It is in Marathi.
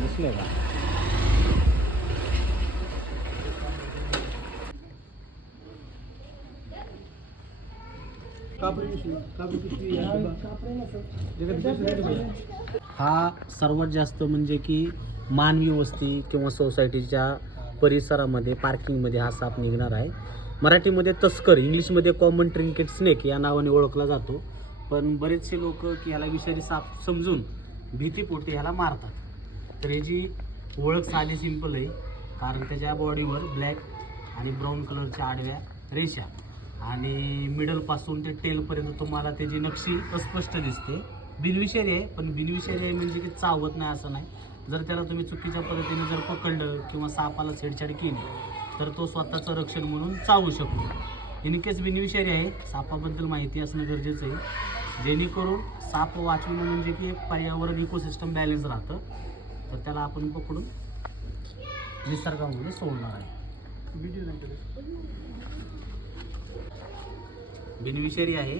दिसले का? हा सर्वात जास्त म्हणजे की मानवी वस्ती किंवा सोसायटीच्या परिसरामध्ये पार्किंगमध्ये हा साप निघणार आहे. मराठीमध्ये तस्कर, इंग्लिशमध्ये कॉमन ट्रिंकेट स्नेक या नावाने ओळखला जातो. पण बरेचसे लोक की ह्याला विषारी साप समजून भीतीपोटी ह्याला मारतात. तर ह्याची ओळख साधी सिंपल आहे, कारण त्याच्या बॉडीवर ब्लॅक आणि ब्राऊन कलरच्या आडव्या रेषा आणि मिडलपासून ते टेलपर्यंत तुम्हाला त्याची नक्षी अस्पष्ट दिसते. बिनविषारी आहे, पण बिनविषारी आहे म्हणजे की चावत नाही असं नाही. जर त्याला तुम्ही चुकीच्या पद्धतीने जर पकडलं किंवा सापाला छेडछाड केली तर तो स्वतःचं रक्षण म्हणून चावू शकतो. इन केस बिनविषारी आहे, सापाबद्दल माहिती असणं गरजेचं आहे, जेणेकरून साप वाचवणं म्हणजे की एक पर्यावरण इकोसिस्टम बॅलन्स राहतं. तर त्याला आपण पकडून निसर्गामध्ये सोडणार आहे. बिनविषारी आहे.